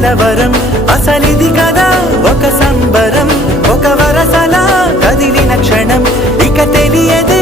కలవరం అసలిది కదా ఒక సంబరం ఒక వరసలా కదిలిన క్షణం ఇక తెలియదే